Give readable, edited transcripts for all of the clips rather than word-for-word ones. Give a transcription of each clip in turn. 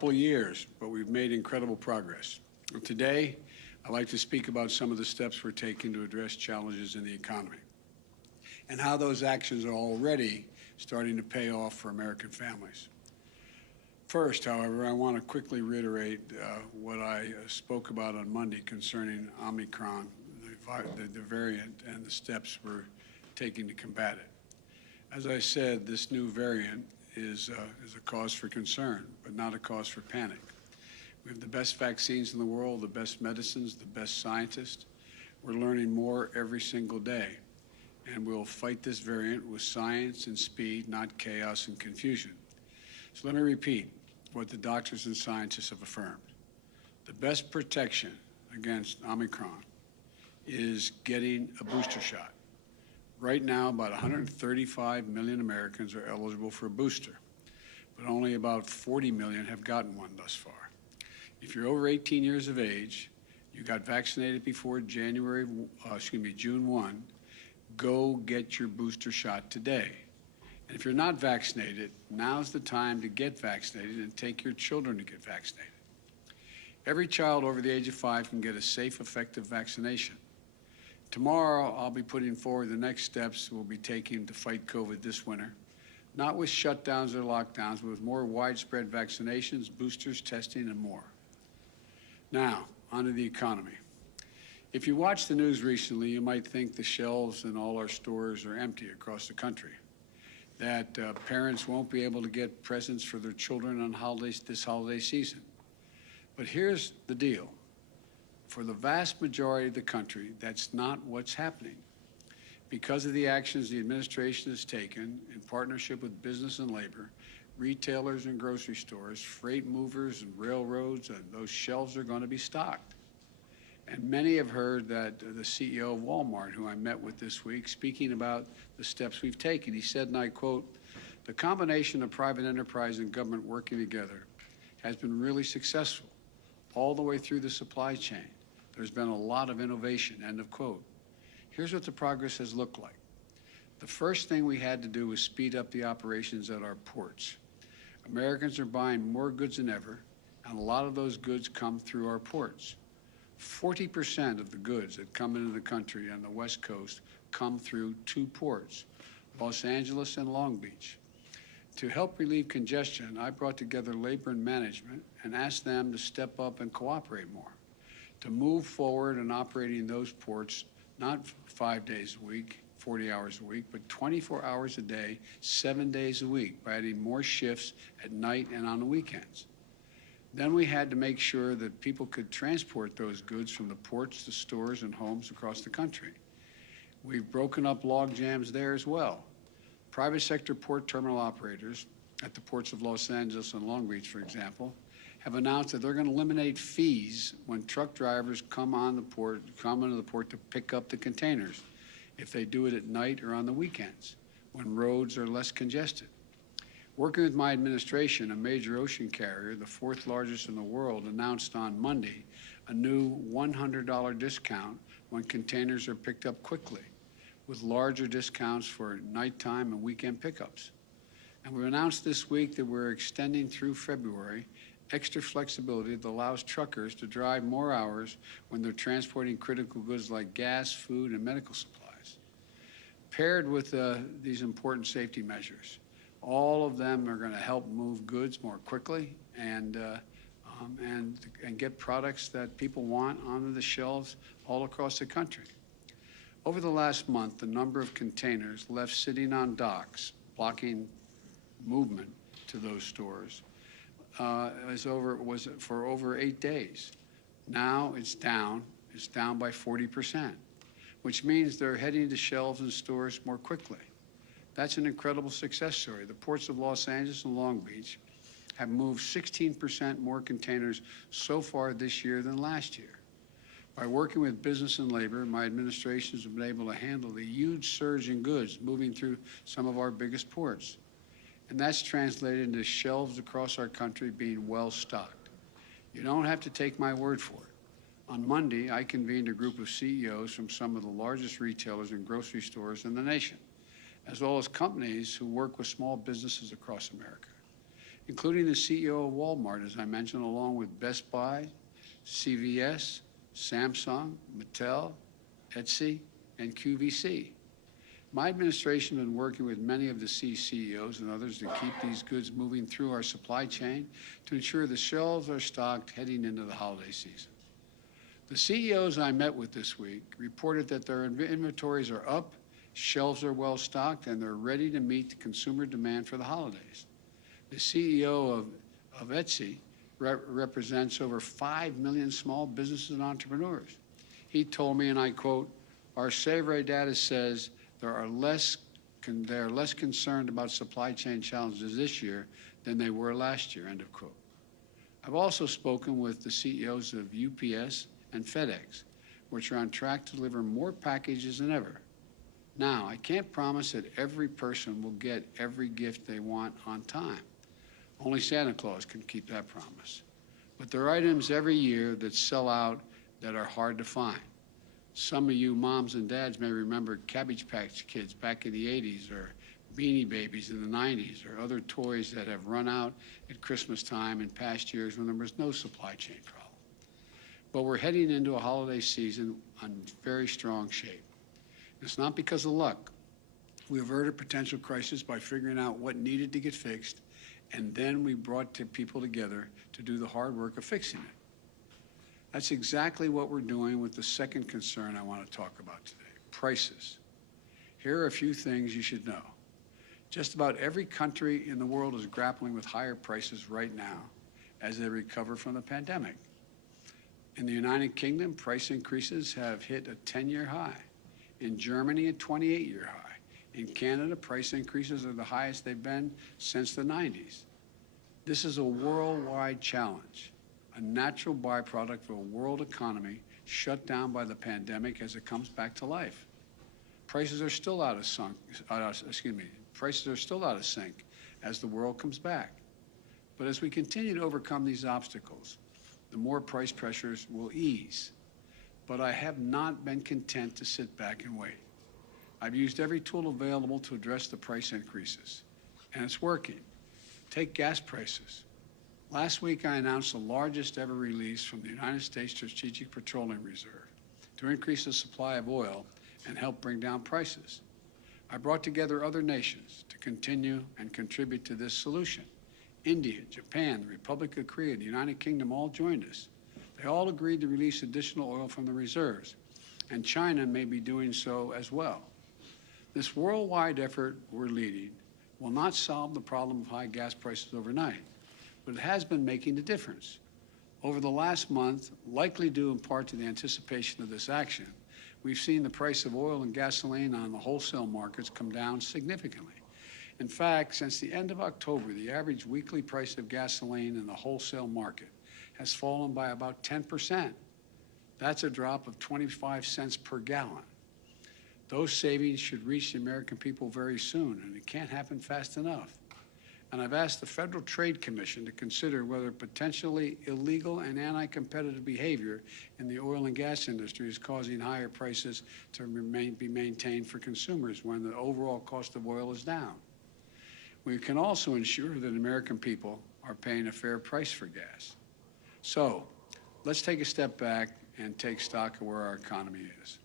Couple years, but we've made incredible progress. And today, I'd like to speak about some of the steps we're taking to address challenges in the economy and how those actions are already starting to pay off for American families. First, however, I want to quickly reiterate what I spoke about on Monday concerning Omicron, the variant, and the steps we're taking to combat it. As I said, this new variant is a cause for concern, but not a cause for panic. We have the best vaccines in the world, the best medicines, the best scientists. We're learning more every single day, and we'll fight this variant with science and speed, not chaos and confusion. So let me repeat what the doctors and scientists have affirmed. The best protection against Omicron is getting a booster shot. Right now, about 135 million Americans are eligible for a booster, but only about 40 million have gotten one thus far. If you're over 18 years of age, you got vaccinated before June 1, go get your booster shot today. And if you're not vaccinated, now's the time to get vaccinated and take your children to get vaccinated. Every child over the age of 5 can get a safe, effective vaccination. Tomorrow, I'll be putting forward the next steps we'll be taking to fight COVID this winter, not with shutdowns or lockdowns, but with more widespread vaccinations, boosters, testing, and more. Now, onto the economy. If you watched the news recently, you might think the shelves in all our stores are empty across the country, that parents won't be able to get presents for their children on this holiday season. But here's the deal. For the vast majority of the country, that's not what's happening. Because of the actions the administration has taken in partnership with business and labor, retailers and grocery stores, freight movers and railroads, and those shelves are going to be stocked. And many have heard that the CEO of Walmart, who I met with this week, speaking about the steps we've taken. He said, and I quote, "The combination of private enterprise and government working together has been really successful all the way through the supply chain. There's been a lot of innovation," end of quote. Here's what the progress has looked like. The first thing we had to do was speed up the operations at our ports. Americans are buying more goods than ever, and a lot of those goods come through our ports. 40% of the goods that come into the country on the West Coast come through 2 ports, Los Angeles and Long Beach. To help relieve congestion, I brought together labor and management and asked them to step up and cooperate more, to move forward in operating those ports, not 5 days a week, 40 hours a week, but 24 hours a day, 7 days a week, by adding more shifts at night and on the weekends. Then we had to make sure that people could transport those goods from the ports to stores and homes across the country. We've broken up log jams there as well. Private sector port terminal operators at the ports of Los Angeles and Long Beach, for example, have announced that they're going to eliminate fees when truck drivers come into the port to pick up the containers, if they do it at night or on the weekends, when roads are less congested. Working with my administration, a major ocean carrier, the 4th largest in the world, announced on Monday a new $100 discount when containers are picked up quickly, with larger discounts for nighttime and weekend pickups. And we announced this week that we're extending through February extra flexibility that allows truckers to drive more hours when they're transporting critical goods like gas, food, and medical supplies. Paired with these important safety measures, all of them are going to help move goods more quickly and get products that people want onto the shelves all across the country. Over the last month, the number of containers left sitting on docks, blocking movement to those stores, was for over 8 days. Now it's down by 40%, which means they're heading to shelves and stores more quickly. That's an incredible success story. The ports of Los Angeles and Long Beach have moved 16% more containers so far this year than last year. By working with business and labor, my administration has been able to handle the huge surge in goods moving through some of our biggest ports. And that's translated into shelves across our country being well stocked. You don't have to take my word for it. On Monday, I convened a group of CEOs from some of the largest retailers and grocery stores in the nation, as well as companies who work with small businesses across America. including the CEO of Walmart, as I mentioned, along with Best Buy, CVS, Samsung, Mattel, Etsy, and QVC. My administration has been working with many of the CEOs and others to keep these goods moving through our supply chain to ensure the shelves are stocked heading into the holiday season. The CEOs I met with this week reported that their inventories are up, shelves are well stocked, and they're ready to meet the consumer demand for the holidays. The CEO of Etsy represents over 5 million small businesses and entrepreneurs. He told me, and I quote, "Our survey data says they are less concerned about supply chain challenges this year than they were last year," end of quote. I've also spoken with the CEOs of UPS and FedEx, which are on track to deliver more packages than ever. Now, I can't promise that every person will get every gift they want on time. Only Santa Claus can keep that promise. But there are items every year that sell out that are hard to find. Some of you moms and dads may remember Cabbage Patch Kids back in the 80s, or Beanie Babies in the 90s, or other toys that have run out at Christmas time in past years when there was no supply chain problem. But we're heading into a holiday season on very strong shape. It's not because of luck. We averted potential crisis by figuring out what needed to get fixed, and then we brought people together to do the hard work of fixing it. That's exactly what we're doing with the second concern I want to talk about today, prices. Here are a few things you should know. Just about every country in the world is grappling with higher prices right now as they recover from the pandemic. In the United Kingdom, price increases have hit a 10-year high. In Germany, a 28-year high. In Canada, price increases are the highest they've been since the 90s. This is a worldwide challenge, a natural byproduct of a world economy shut down by the pandemic as it comes back to life. Prices are still out of sync as the world comes back. But as we continue to overcome these obstacles, the more price pressures will ease. But I have not been content to sit back and wait. I've used every tool available to address the price increases, and it's working. Take gas prices. Last week, I announced the largest ever release from the United States Strategic Petroleum Reserve to increase the supply of oil and help bring down prices. I brought together other nations to continue and contribute to this solution. India, Japan, the Republic of Korea, the United Kingdom all joined us. They all agreed to release additional oil from the reserves, and China may be doing so as well. This worldwide effort we're leading will not solve the problem of high gas prices overnight, but it has been making a difference. Over the last month, likely due in part to the anticipation of this action, we've seen the price of oil and gasoline on the wholesale markets come down significantly. In fact, since the end of October, the average weekly price of gasoline in the wholesale market has fallen by about 10%. That's a drop of 25 cents per gallon. Those savings should reach the American people very soon, and it can't happen fast enough. And I've asked the Federal Trade Commission to consider whether potentially illegal and anti-competitive behavior in the oil and gas industry is causing higher prices to be maintained for consumers when the overall cost of oil is down. We can also ensure that American people are paying a fair price for gas. So let's take a step back and take stock of where our economy is.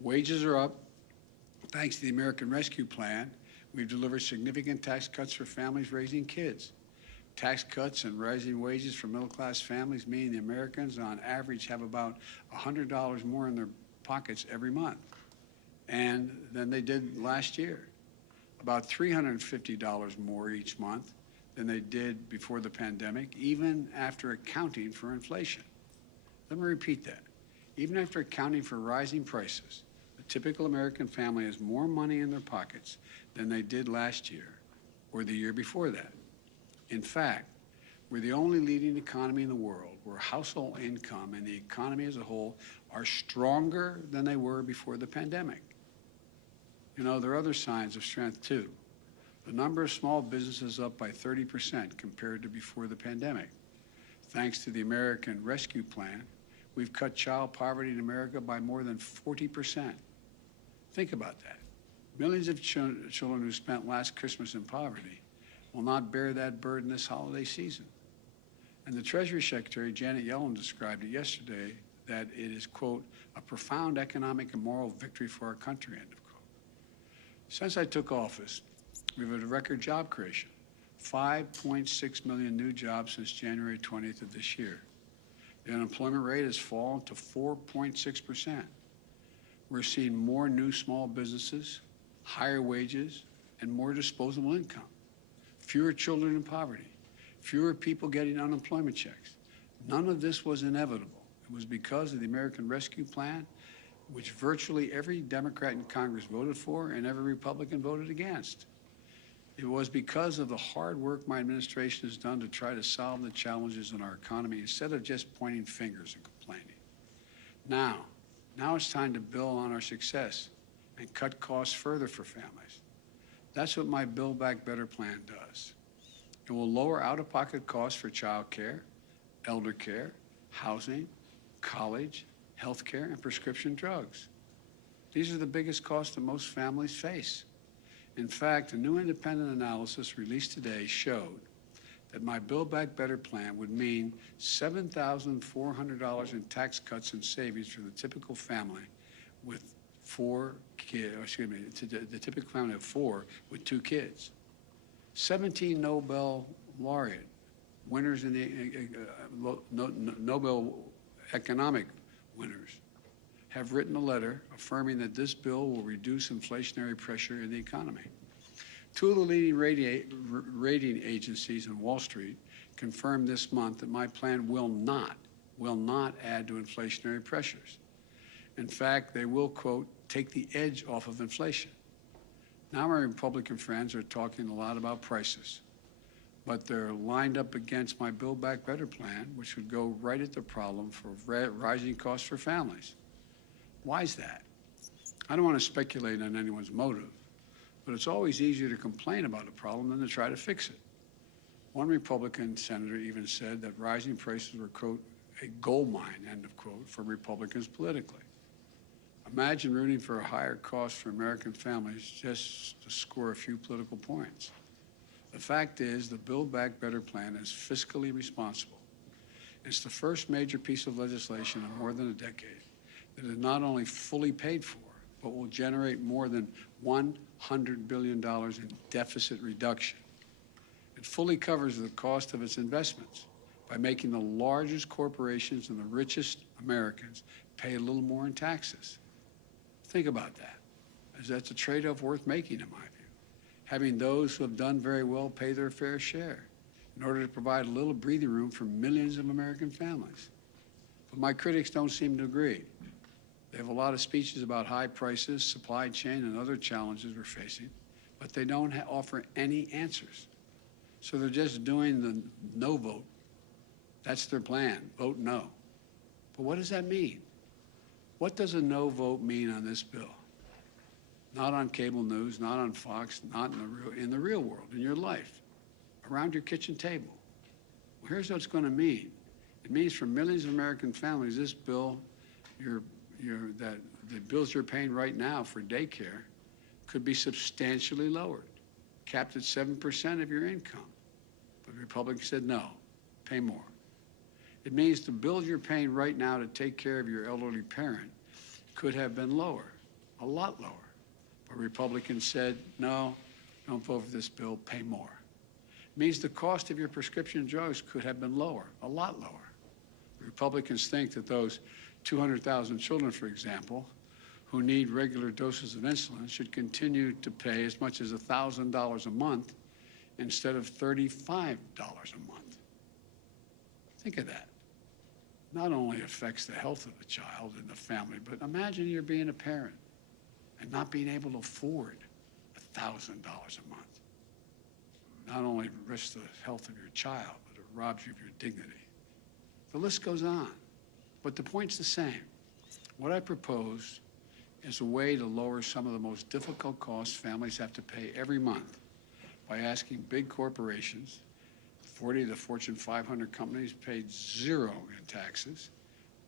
Wages are up. Thanks to the American Rescue Plan, we've delivered significant tax cuts for families raising kids. Tax cuts and rising wages for middle-class families mean the Americans, on average, have about $100 more in their pockets every month than they did last year. About $350 more each month than they did before the pandemic, even after accounting for inflation. Let me repeat that. Even after accounting for rising prices, the typical American family has more money in their pockets than they did last year or the year before that. In fact, we're the only leading economy in the world where household income and the economy as a whole are stronger than they were before the pandemic. You know, there are other signs of strength, too. The number of small businesses up by 30% compared to before the pandemic. Thanks to the American Rescue Plan, we've cut child poverty in America by more than 40%. Think about that. Millions of children who spent last Christmas in poverty will not bear that burden this holiday season. And the Treasury Secretary, Janet Yellen, described it yesterday that it is, quote, a profound economic and moral victory for our country, end of quote. Since I took office, we've had a record job creation, 5.6 million new jobs since January 20th of this year. The unemployment rate has fallen to 4.6%. We're seeing more new small businesses, higher wages, and more disposable income. Fewer children in poverty, fewer people getting unemployment checks. None of this was inevitable. It was because of the American Rescue Plan, which virtually every Democrat in Congress voted for and every Republican voted against. It was because of the hard work my administration has done to try to solve the challenges in our economy instead of just pointing fingers and complaining. Now it's time to build on our success and cut costs further for families. That's what my Build Back Better plan does. It will lower out-of-pocket costs for child care, elder care, housing, college, health care, and prescription drugs. These are the biggest costs that most families face. In fact, a new independent analysis released today showed that my Build Back Better plan would mean $7,400 in tax cuts and savings for the typical family with the typical family of 4 with 2 kids. 17 Nobel laureate winners in the Nobel economic winners have written a letter affirming that this bill will reduce inflationary pressure in the economy. 2 of the leading rating agencies in Wall Street confirmed this month that my plan will not add to inflationary pressures. In fact, they will, quote, take the edge off of inflation. Now my Republican friends are talking a lot about prices, but they're lined up against my Build Back Better plan, which would go right at the problem for rising costs for families. Why is that? I don't want to speculate on anyone's motive, but it's always easier to complain about a problem than to try to fix it. One Republican senator even said that rising prices were, quote, a gold mine, end of quote, for Republicans politically. Imagine rooting for a higher cost for American families just to score a few political points. The fact is, the Build Back Better plan is fiscally responsible. It's the first major piece of legislation in more than a decade that is not only fully paid for, but will generate more than $100 billion in deficit reduction. It fully covers the cost of its investments by making the largest corporations and the richest Americans pay a little more in taxes. Think about that, as that's a trade-off worth making, in my view. Having those who have done very well pay their fair share in order to provide a little breathing room for millions of American families. But my critics don't seem to agree. They have a lot of speeches about high prices, supply chain, and other challenges we're facing, but they don't offer any answers. So they're just doing the no vote. That's their plan, vote no. But what does that mean? What does a no vote mean on this bill? Not on cable news, not on Fox, not in the real world, in your life, around your kitchen table. Well, here's what it's going to mean. It means for millions of American families, this bill, that the bills you're paying right now for daycare could be substantially lowered, capped at 7% of your income. But Republicans said no, pay more. It means the bills you're paying right now to take care of your elderly parent could have been lower, a lot lower. But Republicans said, no, don't vote for this bill, pay more. It means the cost of your prescription drugs could have been lower, a lot lower. Republicans think that those 200,000 children, for example, who need regular doses of insulin should continue to pay as much as $1,000 a month instead of $35 a month. Think of that. Not only affects the health of the child and the family, but imagine you're being a parent and not being able to afford $1,000 a month. Not only risks the health of your child, but it robs you of your dignity. The list goes on, but the point's the same. What I propose is a way to lower some of the most difficult costs families have to pay every month by asking big corporations, 40 of the Fortune 500 companies paid 0 in taxes,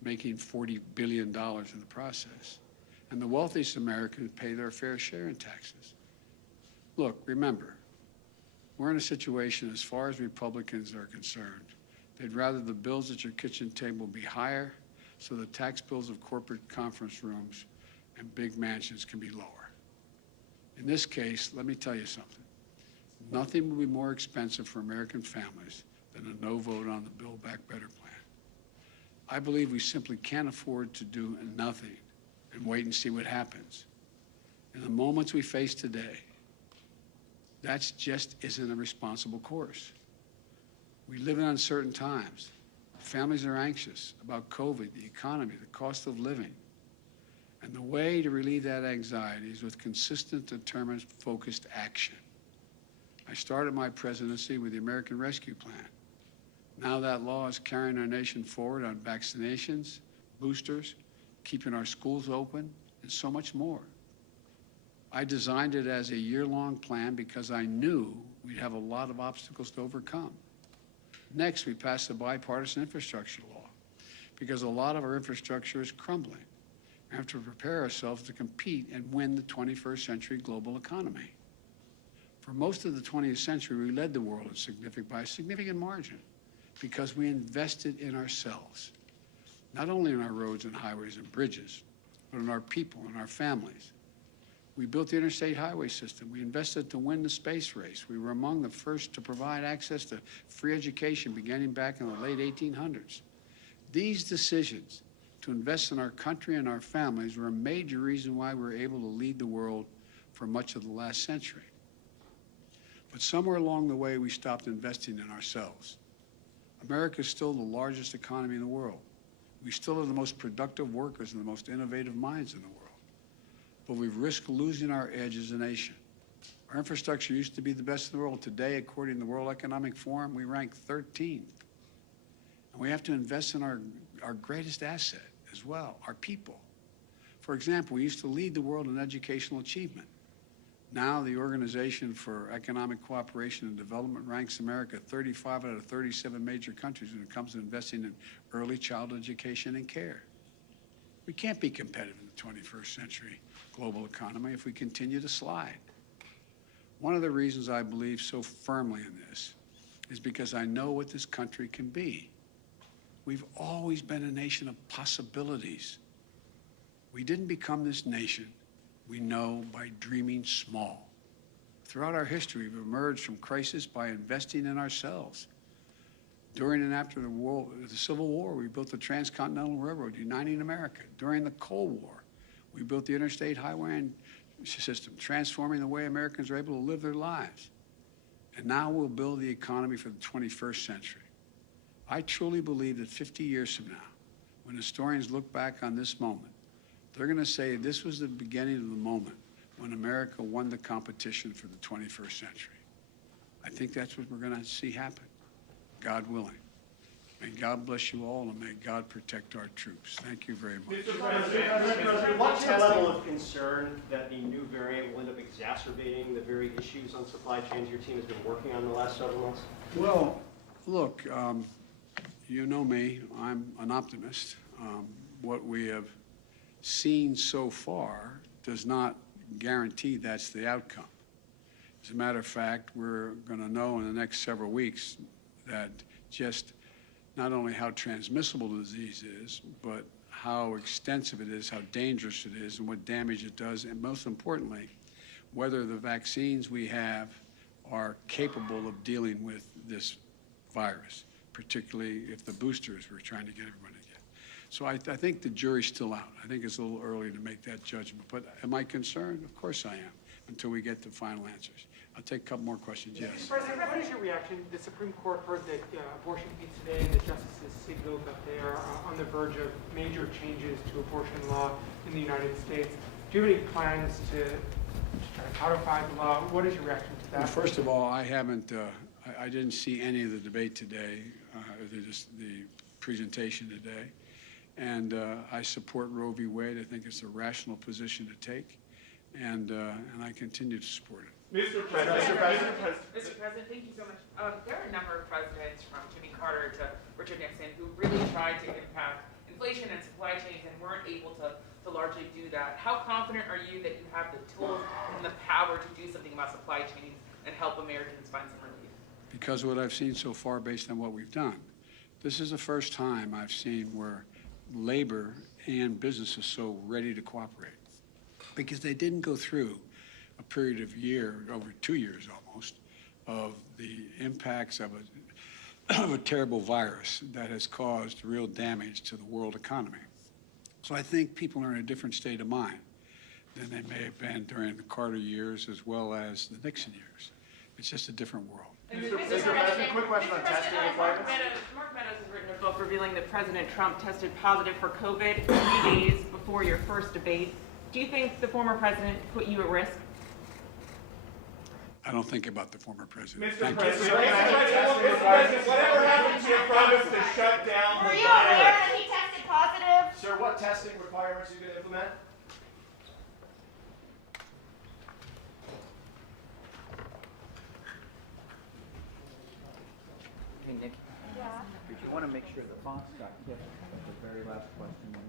making $40 billion in the process. And the wealthiest Americans pay their fair share in taxes. Look, remember, We're in a situation, as far as Republicans are concerned, they'd rather the bills at your kitchen table be higher so the tax bills of corporate conference rooms and big mansions can be lower. In this case, let me tell you something. Nothing will be more expensive for American families than a no vote on the Build Back Better plan. I believe we simply can't afford to do nothing and wait and see what happens. In the moments we face today, that just isn't a responsible course. We live in uncertain times. Families are anxious about COVID, the economy, the cost of living. And the way to relieve that anxiety is with consistent, determined, focused action. I started my presidency with the American Rescue Plan. Now that law is carrying our nation forward on vaccinations, boosters, keeping our schools open, and so much more. I designed it as a year-long plan because I knew we'd have a lot of obstacles to overcome. Next, we passed the Bipartisan Infrastructure law because a lot of our infrastructure is crumbling. We have to prepare ourselves to compete and win the 21st century global economy. For most of the 20th century, we led the world by a significant margin because we invested in ourselves, not only in our roads and highways and bridges, but in our people and our families. We built the interstate highway system. We invested to win the space race. We were among the first to provide access to free education beginning back in the late 1800s. These decisions to invest in our country and our families were a major reason why we were able to lead the world for much of the last century. But somewhere along the way, we stopped investing in ourselves. America is still the largest economy in the world. We still have the most productive workers and the most innovative minds in the world. But we've risked losing our edge as a nation. Our infrastructure used to be the best in the world. Today, according to the World Economic Forum, we rank 13th. And we have to invest in our greatest asset as well, our people. For example, we used to lead the world in educational achievement. Now the Organization for Economic Cooperation and Development ranks America 35 out of 37 major countries when it comes to investing in early childhood education and care. We can't be competitive in the 21st century global economy if we continue to slide. One of the reasons I believe so firmly in this is because I know what this country can be. We've always been a nation of possibilities. We didn't become this nation we know by dreaming small. Throughout our history, we've emerged from crisis by investing in ourselves. During and after the Civil War, we built the Transcontinental Railroad, uniting America. During the Cold War, we built the interstate highway system, transforming the way Americans are able to live their lives. And now we'll build the economy for the 21st century. I truly believe that 50 years from now, when historians look back on this moment, they're going to say this was the beginning of the moment when America won the competition for the 21st century. I think that's what we're going to see happen, God willing. May God bless you all, and may God protect our troops. Thank you very much. Mr. President, what's the level of concern that the new variant will end up exacerbating the very issues on supply chains your team has been working on the last several months? Well, look, you know me, I'm an optimist. What we have seen so far does not guarantee that's the outcome. As a matter of fact, we're going to know in the next several weeks that just not only how transmissible the disease is, but how extensive it is, how dangerous it is, and what damage it does, and most importantly, whether the vaccines we have are capable of dealing with this virus, particularly if the boosters we're trying to get everybody to get. So I think the jury's still out. I think it's a little early to make that judgment. But am I concerned? Of course I am, until we get the final answers. I'll take a couple more questions. Yes. Mr. President, what is your reaction? The Supreme Court heard that abortion needs today, and the justices signaled that they are on the verge of major changes to abortion law in the United States. Do you have any plans to try to codify the law? What is your reaction to that? Well, first of all, I haven't. I didn't see any of the debate today, the presentation today, and I support Roe v. Wade. I think it's a rational position to take, and I continue to support it. Mr. President, thank you so much. There are a number of presidents, from Jimmy Carter to Richard Nixon, who really tried to impact inflation and supply chains and weren't able to largely do that. How confident are you that you have the tools and the power to do something about supply chains and help Americans find some relief? because of what I've seen so far based on what we've done. This is the first time I've seen where labor and business is so ready to cooperate, because they didn't go through a period of over 2 years almost, of the impacts of a terrible virus that has caused real damage to the world economy. So I think people are in a different state of mind than they may have been during the Carter years as well as the Nixon years. It's just a different world. Mr. President, quick question on testing requirements. Mark Meadows has written a book revealing that President Trump tested positive for COVID 3 days before your first debate. Do you think the former president put you at risk? I don't think about the former president. Mr. Thank you. President, whatever happened to your promise to shut down Were the you aware virus? that he tested positive? Sir, what testing requirements are you going to implement? Hey, Nick, Yeah. did you want to make sure the fonts got hit at the very last question?